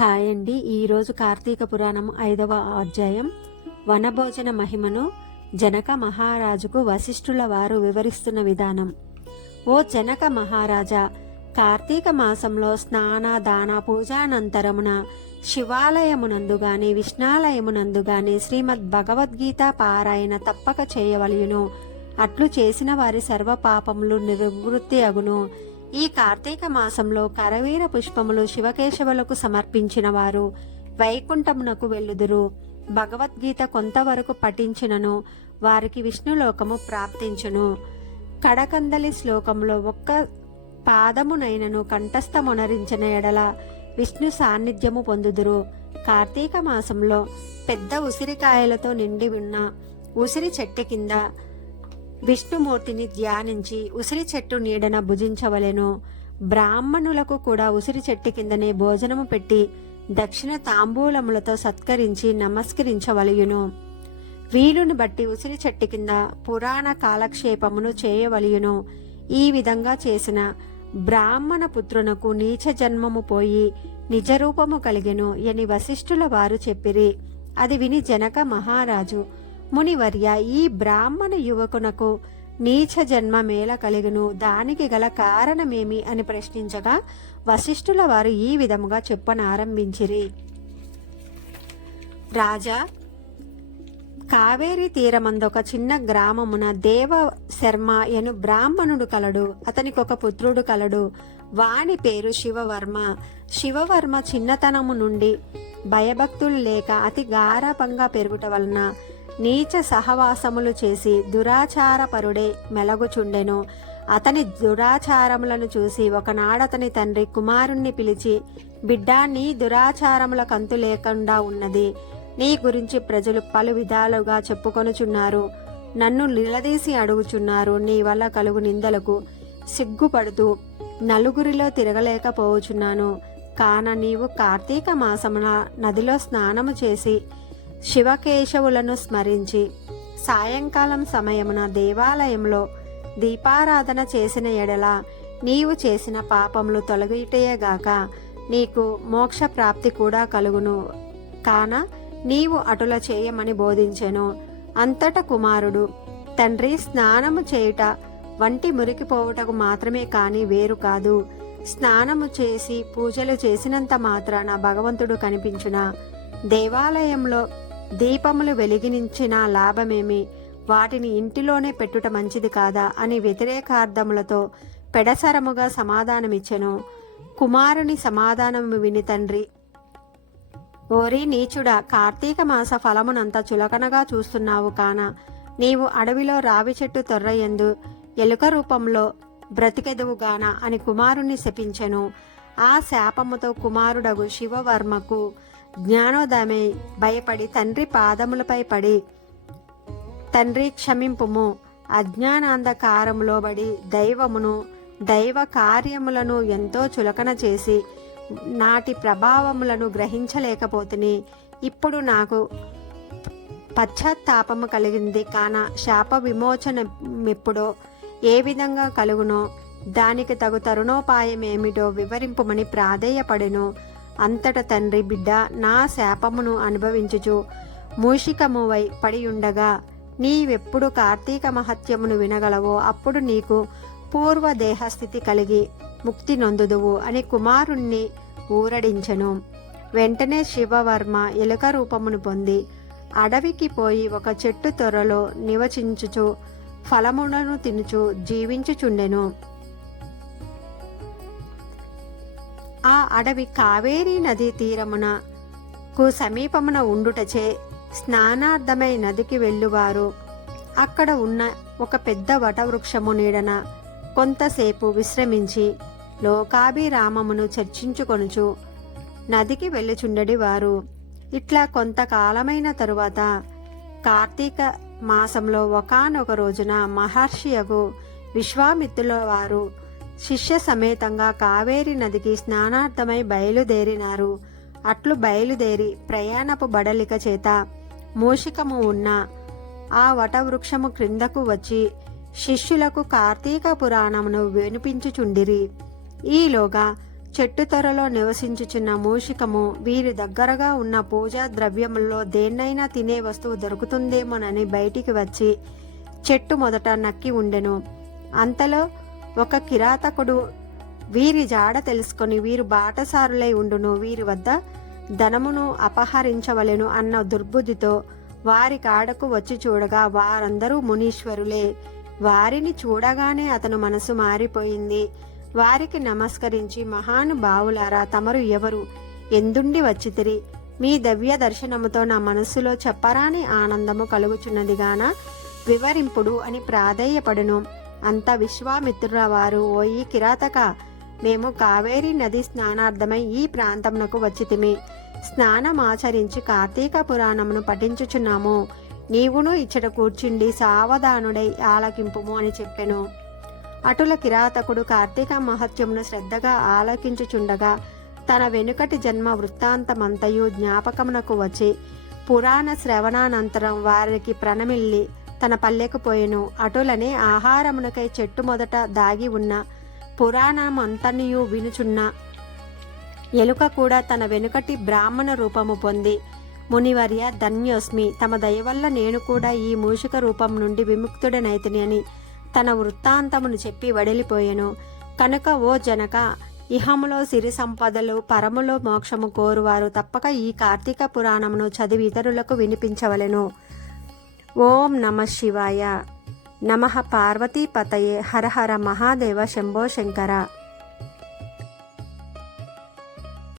Hi అండి. ఈరోజు కార్తీక పురాణం ఐదవ అధ్యాయం. వనభోజన మహిమను జనక మహారాజుకు వశిష్ఠుల వారు వివరిస్తున్న విధానం. ఓ జనక మహారాజా కార్తీక మాసంలో స్నాన దాన పూజానంతరమున శివాలయమునందు గాని విష్ణాలయమునందు గాని శ్రీమద్ భగవద్గీత పారాయణ తప్పక చేయవలయును. అట్లు చేసిన వారి సర్వ పాపములు నివృత్తి అగును. ఈ కార్తీక మాసంలో కరవీర పుష్పములు శివకేశవులకు సమర్పించిన వారు వైకుంఠమునకు వెళ్ళుదురు. భగవద్గీత కొంతవరకు పఠించినను వారికి విష్ణులోకము ప్రాప్తించును. కడకందలి శ్లోకంలో ఒక్క పాదమునైనను కంఠస్థమునరించిన ఎడల విష్ణు సాన్నిధ్యము పొందుదురు. కార్తీక మాసంలో పెద్ద ఉసిరికాయలతో నిండి ఉన్న ఉసిరి చెట్టు కింద విష్ణుమూర్తిని ధ్యానించి ఉసిరి చెట్టు నీడన భుజించవలెను. బ్రాహ్మణులకు కూడా ఉసిరి చెట్టు కిందనే భోజనము పెట్టి దక్షిణ తాంబూలములతో సత్కరించి నమస్కరించవలయును. వీలుని బట్టి ఉసిరి చెట్టు కింద పురాణ కాలక్షేపమును చేయవలయును. ఈ విధంగా చేసిన బ్రాహ్మణ పుత్రునకు నీచ జన్మము పోయి నిజరూపము కలిగెను అని వశిష్ఠుల వారు చెప్పిరి. అది విని జనక మహారాజు మునివర్య ఈ బ్రాహ్మణ యువకునకు నీచ జన్మ మేళ కలిగును. దానికి గల కారణమేమి అని ప్రశ్నించగా వశిష్ఠుల వారు ఈ విధముగా చెప్పనారంభించిరి. రాజా కావేరి తీరమందొక చిన్న గ్రామమున దేవ శర్మ ఎను బ్రాహ్మణుడు కలడు అతనికి ఒక పుత్రుడు కలడు. వాని పేరు శివవర్మ. శివవర్మ చిన్నతనము నుండి భయభక్తులు లేక అతి గారాపంగా పెరుగుట వలన నీచ సహవాసములు చేసి దురాచారపరుడే మెలగుచుండెను. అతని దురాచారములను చూసి ఒకనాడతని తండ్రి కుమారుణ్ణి పిలిచి బిడ్డా నీ దురాచారముల కంతు లేకుండా ఉన్నది. నీ గురించి ప్రజలు పలు విధాలుగా చెప్పుకొనుచున్నారు. నన్ను నిలదీసి అడుగుచున్నారు. నీ వల్ల కలుగు నిందలకు సిగ్గుపడుతూ నలుగురిలో తిరగలేకపోవచున్నాను కాన నీవు కార్తీక మాసమున నదిలో స్నానము చేసి శివకేశవులను స్మరించి సాయంకాలం సమయమున దేవాలయంలో దీపారాధన చేసిన ఎడల నీవు చేసిన పాపములు తొలగిటేయగాక నీకు మోక్ష ప్రాప్తి కూడా కలుగును. కాన నీవు అటుల చేయమని బోధించెను. అంతట కుమారుడు తండ్రి స్నానము చేయుట వంటి మురికిపోవుటకు మాత్రమే కాని వేరు కాదు. స్నానము చేసి పూజలు చేసినంత మాత్రాన భగవంతుడు కనిపించునా. దేవాలయంలో దీపములు వెలిగినించిన లాభమేమి? వాటిని ఇంటిలోనే పెట్టుట మంచిది కాదా? అని వ్యతిరేకార్థములతో పెడసరముగా సమాధానమిచ్చెను. కుమారుని సమాధానము విని తండ్రి ఓరి నీచుడా కార్తీక మాస ఫలమునంత చులకనగా చూస్తున్నావు కాన? నీవు అడవిలో రావి చెట్టు తొర్రయందు ఎలుక రూపంలో బ్రతికెదువుగాన అని కుమారుణ్ణి శపించెను. ఆ శాపముతో కుమారుడగు శివవర్మకు జ్ఞానోదయమై భయపడి తండ్రి పాదములపై పడి తండ్రి క్షమింపుము. అజ్ఞానాంధకారములో బడి దైవమును దైవ కార్యములను ఎంతో చులకన చేసి నాటి ప్రభావములను గ్రహించలేకపోతుని. ఇప్పుడు నాకు పశ్చాత్తాపము కలిగింది కాన శాప విమోచన ఎప్పుడో ఏ విధంగా కలుగునో దానికి తగు తరుణోపాయం ఏమిటో వివరింపుమని ప్రాధేయపడెను. అంతట తండ్రి బిడ్డ నా శాపమును అనుభవించుచు మూషికమువై పడి ఉండగా నీవెప్పుడు కార్తీక మహత్యమును వినగలవో అప్పుడు నీకు పూర్వ దేహస్థితి కలిగి ముక్తి నొందుదువు అని కుమారుణ్ణి ఊరడించెను. వెంటనే శివవర్మ ఎలుక రూపమును పొంది అడవికి పోయి ఒక చెట్టు త్వరలో నివసించుచు ఫలములను తినుచు జీవించుచుండెను. ఆ అడవి కావేరీ నదీ తీరమున కు సమీపమున ఉండుటచే స్నానార్థమై నదికి వెళ్ళువారు. అక్కడ ఉన్న ఒక పెద్ద వటవృక్షము నీడన కొంతసేపు విశ్రమించి లోకాభిరామమును చర్చించుకొనుచు నదికి వెళ్ళుచుండడి వారు. ఇట్లా కొంతకాలమైన తరువాత కార్తీక మాసంలో ఒకానొక రోజున మహర్షియగు విశ్వామిత్రుల వారు శిష్య సమేతంగా కావేరి నదికి స్నానార్థమై బయలుదేరినారు. అట్లు బయలుదేరి ప్రయాణపు బడలిక చేత మూషికము ఉన్న ఆ వటవృక్షము క్రిందకు వచ్చి శిష్యులకు కార్తీక పురాణమును వినిపించుచుండిరి. ఈలోగా చెట్టు త్వరలో నివసించుచున్న మూషికము వీరి దగ్గరగా ఉన్న పూజా ద్రవ్యముల్లో దేన్నైనా తినే వస్తువు దొరుకుతుందేమోనని బయటికి వచ్చి చెట్టు మొదట నక్కి ఉండెను. అంతలో ఒక కిరాతకుడు వీరి జాడ తెలుసుకొని వీరు బాటసారులై ఉండును వీరి వద్ద ధనమును అపహరించవలెను అన్న దుర్బుద్ధితో వారి కాడకు వచ్చి చూడగా వారందరూ మునీశ్వరులే. వారిని చూడగానే అతను మనసు మారిపోయింది. వారికి నమస్కరించి మహానుభావులారా తమరు ఎవరు? ఎందుండి వచ్చితిరి? మీ దవ్య దర్శనముతో నా మనస్సులో చెప్పరాని ఆనందము కలుగుచున్నదిగాన వివరింపుడు అని ప్రాధేయపడును. అంత విశ్వామిత్రుల వారు ఓయి కిరాతక. మేము కావేరీ నది స్నానార్థమై ఈ ప్రాంతమునకు వచ్చితిమి. స్నానమాచరించి కార్తీక పురాణమును పఠించుచున్నాము. నీవును ఇచ్చట కూర్చుండి సావధానుడై ఆలకింపుము అని చెప్పెను. అటుల కిరాతకుడు కార్తీక మహత్యమును శ్రద్ధగా ఆలకించుచుండగా తన వెనుకటి జన్మ వృత్తాంతమంతయు జ్ఞాపకమునకు వచ్చి పురాణ శ్రవణానంతరం వారికి ప్రణమిల్లి తన పల్లెకు పోయెను అటులనే ఆహారమునకై చెట్టు మొదట దాగి ఉన్న పురాణమంతనియు వినుచున్న ఎలుక కూడా తన వెనుకటి బ్రాహ్మణ రూపము పొంది. మునివర్య ధన్యోస్మి తమ దయ వల్ల నేను కూడా ఈ మూషిక రూపం నుండి విముక్తుడనైతిని అని తన వృత్తాంతమును చెప్పి వడిలిపోయెను. కనుక ఓ జనక ఇహములో సిరి సంపదలు పరములో మోక్షము కోరువారు తప్పక ఈ కార్తీక పురాణమును చదివి ఇతరులకు వినిపించవలెను. ఓం నమ శివాయ. నమ పార్వతీపతయే హర హర మహాదేవ శంభో శంకర.